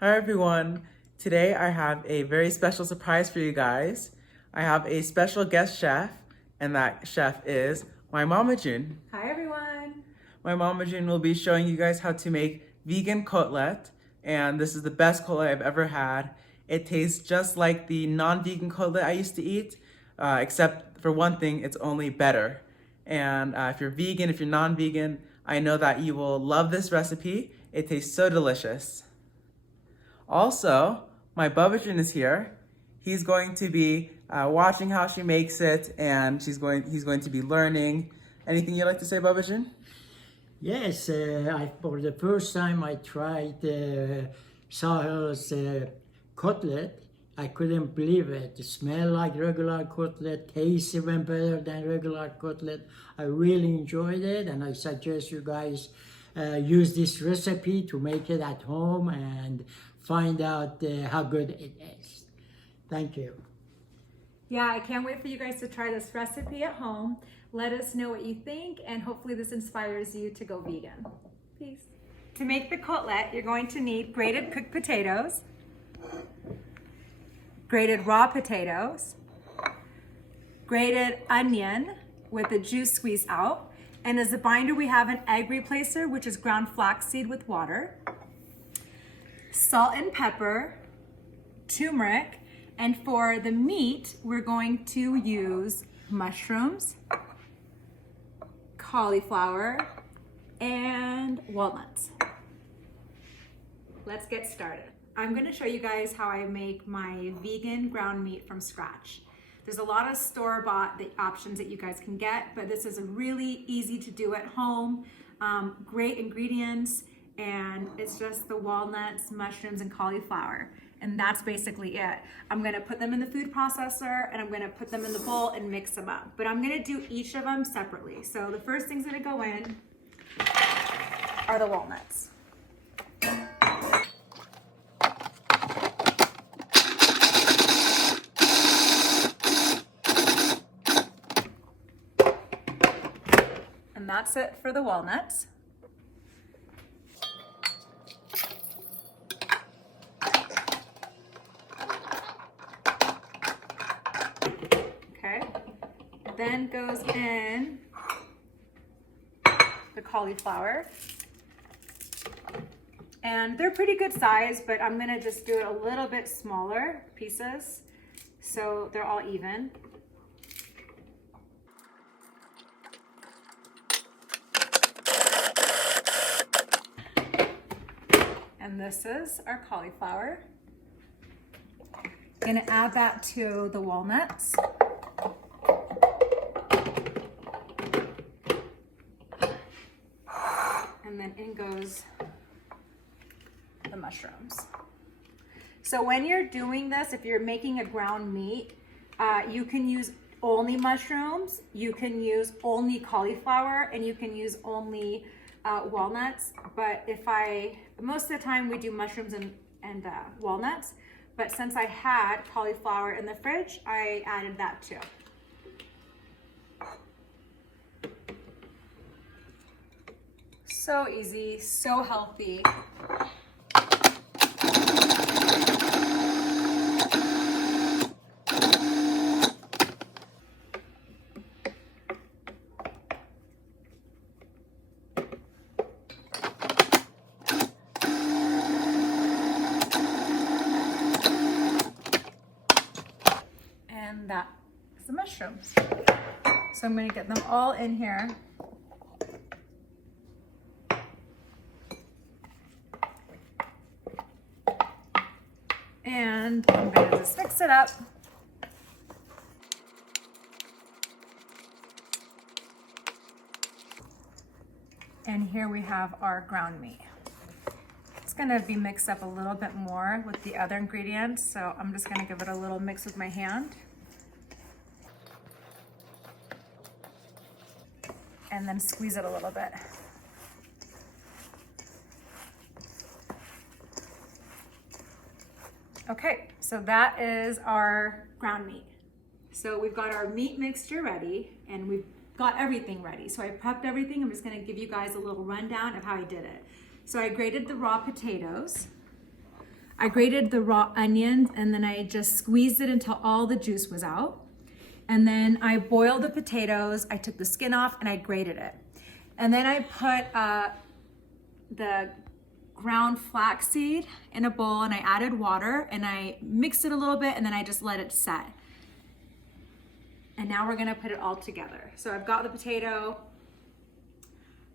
Hi everyone. Today I have a very special surprise for you guys. I have a special guest chef, and that chef is my Mama June. Hi everyone. My Mama June will be showing you guys how to make vegan kotlet, and this is the best kotlet I've ever had. It tastes just like the non-vegan kotlet I used to eat, except for one thing, it's only better. And if you're vegan, if you're non-vegan, I know that you will love this recipe. It tastes so delicious. Also, my Bubba is here. He's going to be watching how she makes it, and he's going to be learning. Anything you'd like to say, Bubba? Yes, for the first time I tried Sahel's cutlet. I couldn't believe it. It smelled like regular cutlet, tastes even better than regular cutlet. I really enjoyed it, and I suggest you guys use this recipe to make it at home and find out how good it is. Thank you. Yeah, I can't wait for you guys to try this recipe at home. Let us know what you think, and hopefully this inspires you to go vegan. Peace. To make the kotlet, you're going to need grated cooked potatoes, grated raw potatoes, grated onion with the juice squeezed out, and as a binder we have an egg replacer, which is ground flaxseed with water, salt and pepper, turmeric, and for the meat, we're going to use mushrooms, cauliflower, and walnuts. Let's get started. I'm gonna show you guys how I make my vegan ground meat from scratch. There's a lot of store-bought options that you guys can get, but this is a really easy to do at home, great ingredients, and it's just the walnuts, mushrooms, and cauliflower. And that's basically it. I'm gonna put them in the food processor and I'm gonna put them in the bowl and mix them up. But I'm gonna do each of them separately. So the first things that go in are the walnuts. And that's it for the walnuts. Then goes in the cauliflower. And they're pretty good size, but I'm gonna just do it a little bit smaller pieces so they're all even. And this is our cauliflower. Gonna add that to the walnuts. And then in goes the mushrooms. So when you're doing this, if you're making a ground meat, you can use only mushrooms, you can use only cauliflower, and you can use only walnuts. But most of the time we do mushrooms and walnuts, but since I had cauliflower in the fridge, I added that too. So easy, so healthy. And that is the mushrooms. So I'm going to get them all in here. And I'm going to just mix it up. And here we have our ground meat. It's going to be mixed up a little bit more with the other ingredients, so I'm just going to give it a little mix with my hand. And then squeeze it a little bit. Okay, so that is our ground meat. So we've got our meat mixture ready and we've got everything ready. So I prepped everything. I'm just gonna give you guys a little rundown of how I did it. So I grated the raw potatoes. I grated the raw onions and then I just squeezed it until all the juice was out. And then I boiled the potatoes. I took the skin off and I grated it. And then I put the ground flaxseed in a bowl and I added water and I mixed it a little bit and then I just let it set. And now we're gonna put it all together. So I've got the potato.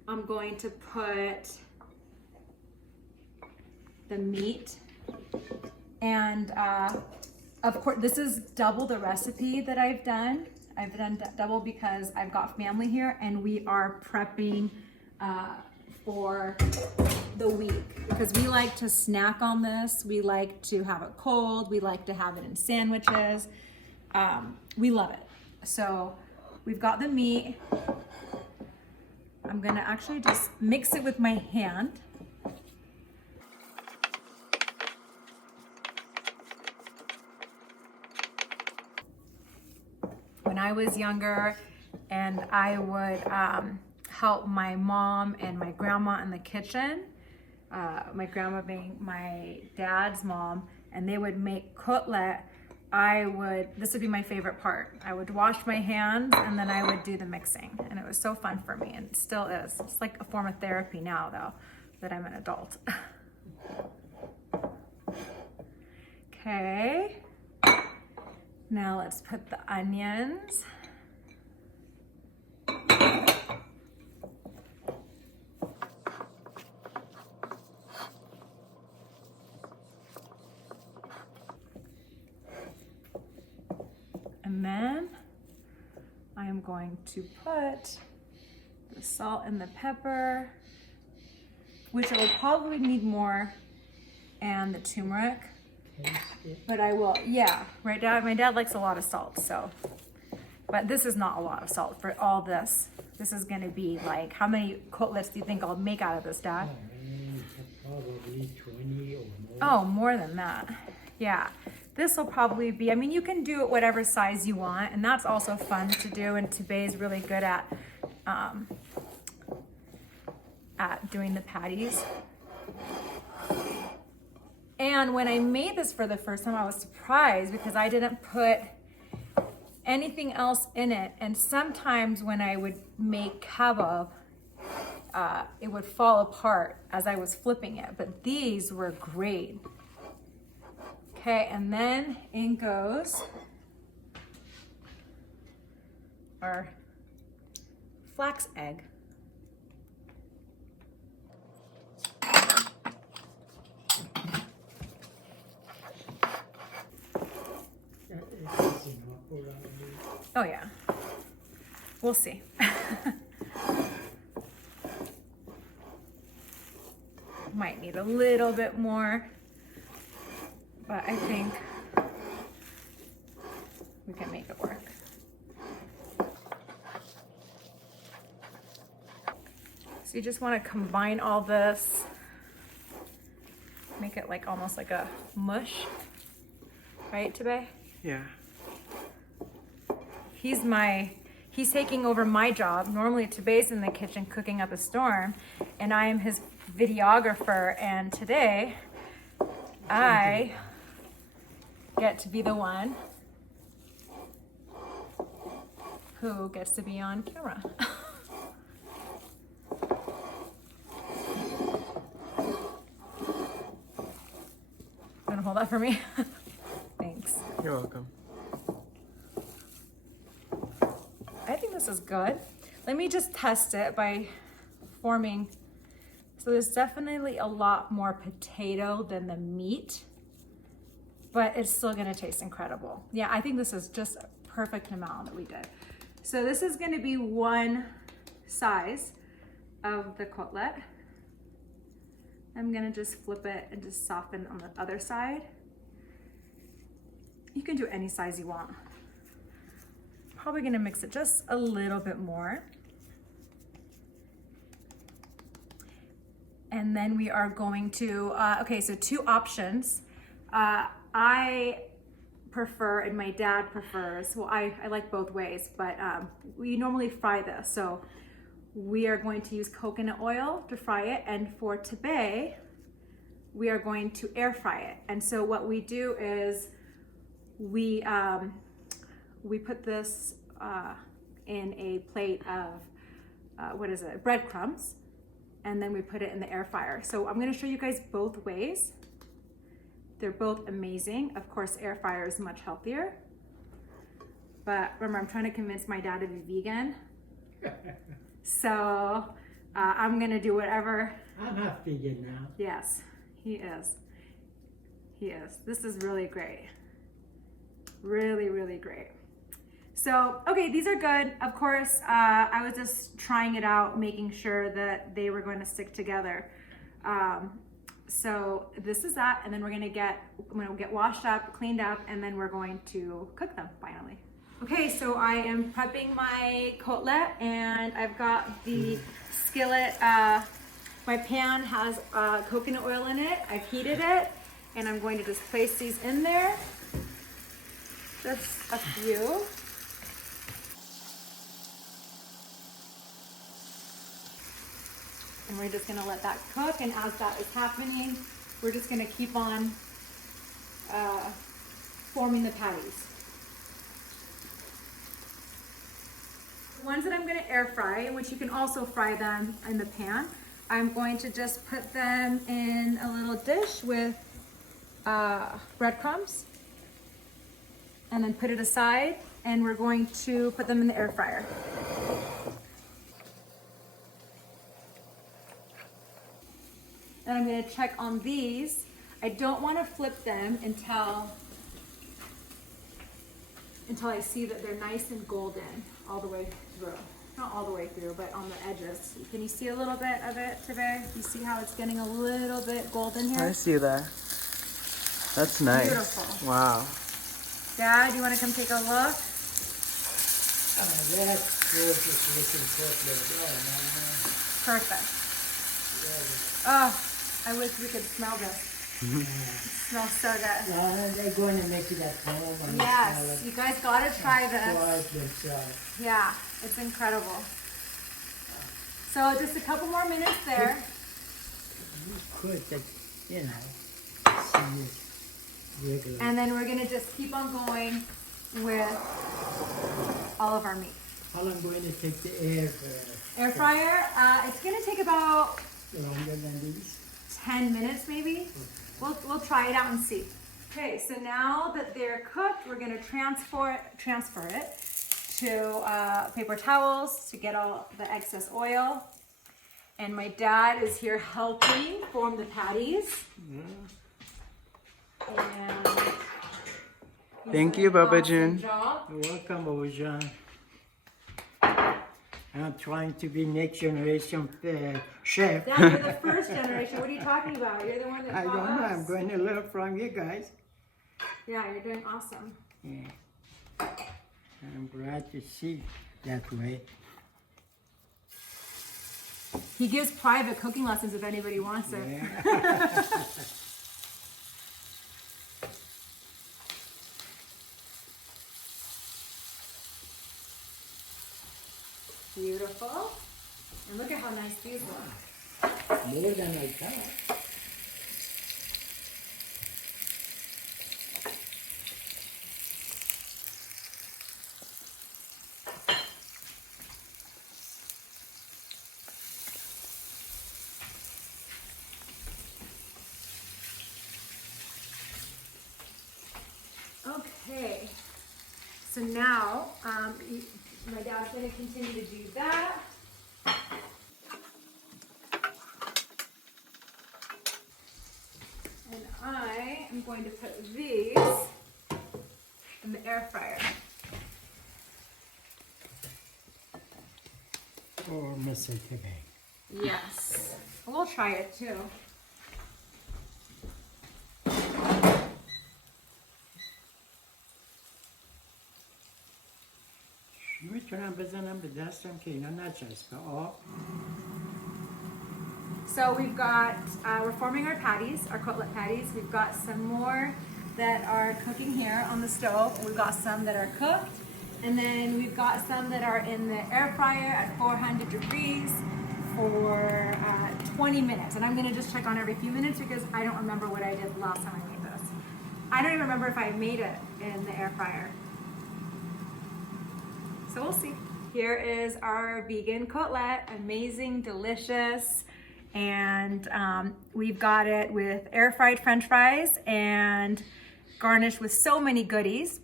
I'm going to put the meat. And of course, this is double the recipe that I've done. I've done double because I've got family here and we are prepping for the week because we like to snack on this. We like to have it cold. We like to have it in sandwiches. We love it. So we've got the meat. I'm gonna actually just mix it with my hand. When I was younger and I would help my mom and my grandma in the kitchen, my grandma being my dad's mom, and they would make kotlet, this would be my favorite part. I would wash my hands and then I would do the mixing. And it was so fun for me and it still is. It's like a form of therapy now though, that I'm an adult. Okay. Now let's put the onions. And then I am going to put the salt and the pepper, which I will probably need more, and the turmeric. But I will, yeah, right, Dad? My dad likes a lot of salt, so. But this is not a lot of salt for all this. This is gonna be like, how many kotlets do you think I'll make out of this, Dad? Probably 20 or more. Oh, more than that. Yeah. This will probably be, I mean, you can do it whatever size you want, and that's also fun to do, and Tabay is really good at doing the patties. And when I made this for the first time, I was surprised because I didn't put anything else in it. And sometimes when I would make kebab, it would fall apart as I was flipping it, but these were great. Okay, and then in goes our flax egg. Oh yeah, we'll see. Might need a little bit more, but I think we can make it work. So you just want to combine all this, make it like almost like a mush, right, Tabay? Yeah. He's taking over my job. Normally Tabay's in the kitchen cooking up a storm, and I am his videographer, and today I get to be the one who gets to be on camera. Gonna hold that for me? Thanks. You're welcome. I think this is good. Let me just test it by forming. So there's definitely a lot more potato than the meat, but it's still gonna taste incredible. Yeah, I think this is just a perfect amount that we did. So this is gonna be one size of the kotlet. I'm gonna just flip it and just soften on the other side. You can do any size you want. Probably gonna mix it just a little bit more. And then we are going to, okay, so two options. I prefer, and my dad prefers, well, I like both ways, but we normally fry this. So we are going to use coconut oil to fry it. And for Tabay, we are going to air fry it. And so what we do is we put this in a plate of breadcrumbs, and then we put it in the air fryer. So I'm gonna show you guys both ways. They're both amazing. Of course, air fryer is much healthier. But remember, I'm trying to convince my dad to be vegan. So I'm gonna do whatever. I'm half vegan now. Yes, he is. He is. This is really great. Really, really great. So, okay, these are good. Of course, I was just trying it out, making sure that they were going to stick together. So this is that, and then I'm gonna get washed up, cleaned up, and then we're going to cook them finally. Okay, so I am prepping my Kotlet, and I've got the skillet. My pan has coconut oil in it. I've heated it, and I'm going to just place these in there. Just a few. And we're just gonna let that cook, and as that is happening, we're just gonna keep on forming the patties. The ones that I'm gonna air fry, which you can also fry them in the pan, I'm going to just put them in a little dish with breadcrumbs, and then put it aside, and we're going to put them in the air fryer. Then I'm gonna check on these. I don't wanna flip them until I see that they're nice and golden all the way through. Not all the way through, but on the edges. Can you see a little bit of it, Tabay? You see how it's getting a little bit golden here? I see that. That's nice. Beautiful. Wow. Dad, you wanna come take a look? That's gorgeous looking Kotlet. Oh, Perfect. Oh, I wish we could smell this. It smells so good. no. They're going to make it at home. And Yes, you guys gotta try this. try it yourself. Yeah, it's incredible. So just a couple more minutes there. You could, you know, see it regular. And then we're gonna just keep on going with all of our meat. How long going to take the air Air fryer, it's gonna take about longer than these? 10 minutes maybe. We'll try it out and see. Okay, so now that they're cooked, we're gonna transfer it to paper towels to get all the excess oil. And my dad is here helping form the patties. And Thank you, Baba Jun. You're welcome, Ojan. I'm trying to be next generation chef. Dad, you're the first generation. What are you talking about? You're the one that I taught don't know. us. I'm going to learn from you guys. Yeah, you're doing awesome. Yeah. I'm glad to see that way. He gives private cooking lessons if anybody wants it. Yeah. Beautiful. And look at how nice these look. More than I thought. Okay. So now, my dad's going to continue to do that. And I am going to put these in the air fryer. Or Mr. Tabay. Yes. We'll try it too. میتونم بزنم به دستم که اینا نچسبه آب. So we've got, we're forming our patties, our Kotlet patties. We've got some more that are cooking here on the stove. We've got some that are cooked. And then we've got some that are in the air fryer at 400 degrees for 20 minutes. And I'm gonna just check on every few minutes because I don't remember what I did last time I made this. I don't even remember if I made it in the air fryer. So we'll see. Here is our vegan cutlet, amazing, delicious. And we've got it with air fried French fries and garnished with so many goodies.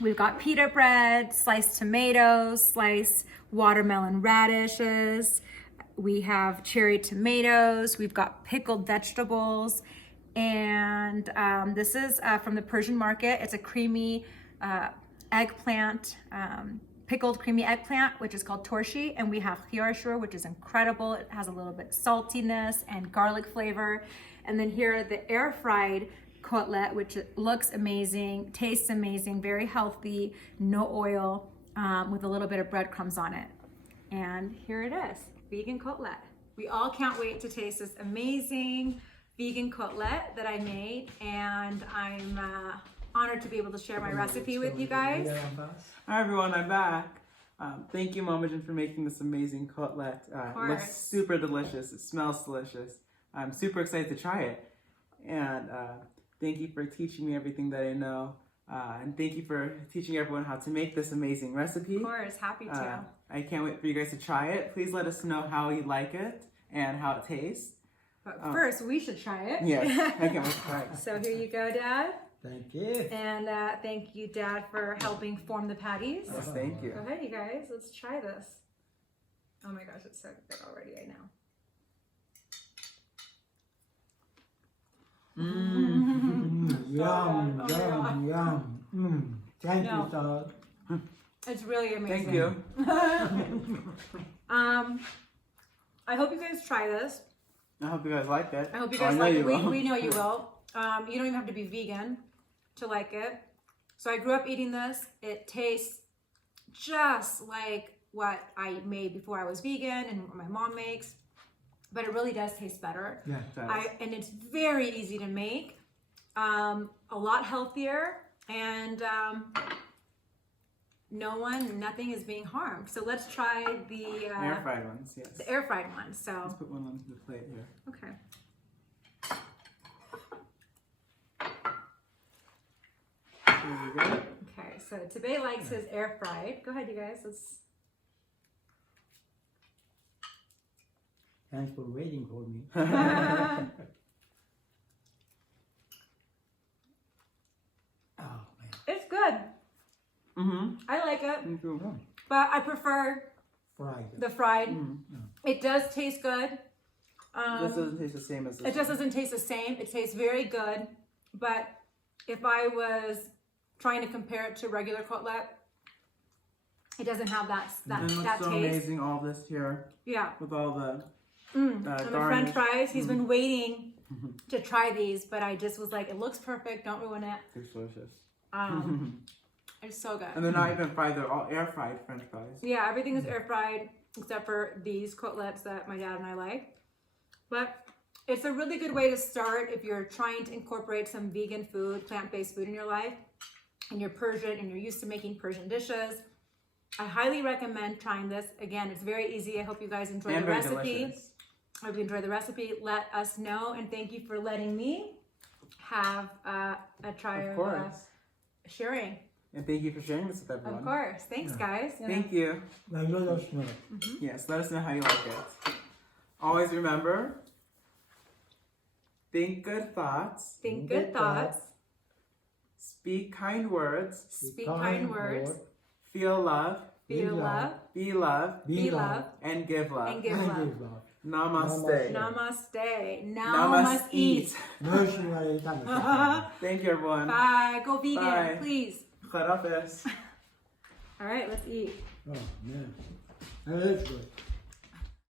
We've got pita bread, sliced tomatoes, sliced watermelon radishes. We have cherry tomatoes. We've got pickled vegetables. And this is from the Persian market. It's a creamy eggplant, pickled creamy eggplant, which is called torshi. And we have khiyar, which is incredible. It has a little bit saltiness and garlic flavor. And then here are the air fried cutlet, which looks amazing, tastes amazing, very healthy, no oil, with a little bit of breadcrumbs on it. And here it is, vegan cutlet. We all can't wait to taste this amazing vegan cutlet that I made, and I'm honored to be able to share my recipe with you guys. Hi everyone, I'm back. Thank you, Momogen, for making this amazing cutlet. It looks super delicious. It smells delicious. I'm super excited to try it. And thank you for teaching me everything that I know. And thank you for teaching everyone how to make this amazing recipe. Of course, happy to. I can't wait for you guys to try it. Please let us know how you like it and how it tastes. But first, we should try it. Yes, I can't wait to try it. So here you go, Dad. Thank you. And thank you, Dad, for helping form the patties. Yes, thank you. Go ahead, you guys. Let's try this. Oh my gosh, it's so good already, I know. Yum, Oh my yum, yum. Thank you, Todd. It's really amazing. Thank you. I hope you guys try this. I hope you guys like it. I hope you guys like it. will. We know you will. You don't even have to be vegan to like it. So I grew up eating this. It tastes just like what I made before I was vegan and what my mom makes, but it really does taste better. Yeah, it does. And it's very easy to make, a lot healthier, and nothing is being harmed. So let's try the air fried ones, yes. the air fried ones. So Let's put one on the plate here. okay. Here you go. Okay, so Tabay likes his air fried. Go ahead, you guys. Let's. Thanks for waiting for me. Oh, man. It's good. Mm-hmm. I like it, Me too. but I prefer Fried. the fried. Mm. It does taste good. This doesn't taste the same as this. It just doesn't taste the same. It tastes very good, but if I was trying to compare it to regular cutlet, it doesn't have that And it looks that so taste. amazing, all this here, Yeah. with all the And the French garnish. fries. He's been waiting to try these, but I just was like, it looks perfect. Don't ruin it. It's delicious. It's so good. And they're not even fried, they're all air fried French fries. Yeah, everything is air fried except for these cutlets that my dad and I like. But it's a really good way to start if you're trying to incorporate some vegan food, plant-based food in your life, and you're Persian and you're used to making Persian dishes. I highly recommend trying this. Again, it's very easy. I hope you guys enjoy the very recipe. delicious. I hope you enjoy the recipe. Let us know, and thank you for letting me have a try Of of course. sharing. And thank you for sharing this with everyone. Of course. Thanks, guys. Thank you. Well, let us know. Yes, let us know how you like it. Always remember, think good thoughts, Think good thoughts. speak kind words, Speak kind words. feel love, Feel love. be love, Be love. and give love. And give love. Namaste. Namaste. Now Now must must eat. Thank you, everyone. Bye. Go vegan, Bye. please. Kharafis. All right, let's eat. Oh, man. That's good.